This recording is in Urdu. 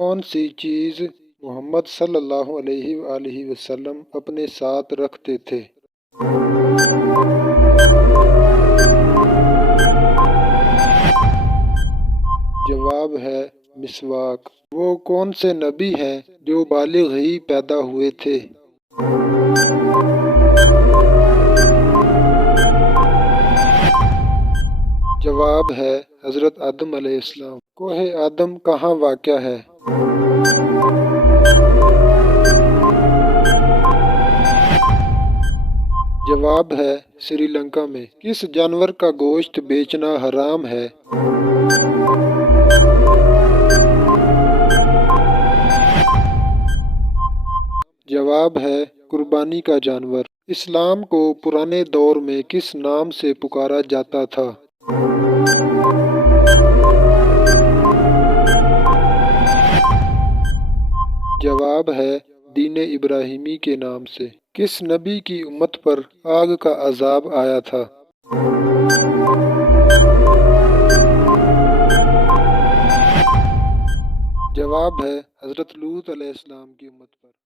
کون سی چیز محمد صلی اللہ علیہ وآلہ وسلم اپنے ساتھ رکھتے تھے؟ جواب ہے مسواک۔ وہ کون سے نبی ہیں جو بالغ ہی پیدا ہوئے تھے؟ جواب ہے حضرت آدم علیہ السلام۔ کوہ آدم کہاں واقع ہے؟ جواب ہے سری لنکا میں۔ کس جانور کا گوشت بیچنا حرام ہے؟ جواب ہے قربانی کا جانور۔ اسلام کو پرانے دور میں کس نام سے پکارا جاتا تھا؟ جواب ہے دین ابراہیمی کے نام سے۔ کس نبی کی امت پر آگ کا عذاب آیا تھا؟ جواب ہے حضرت لوط علیہ السلام کی امت پر۔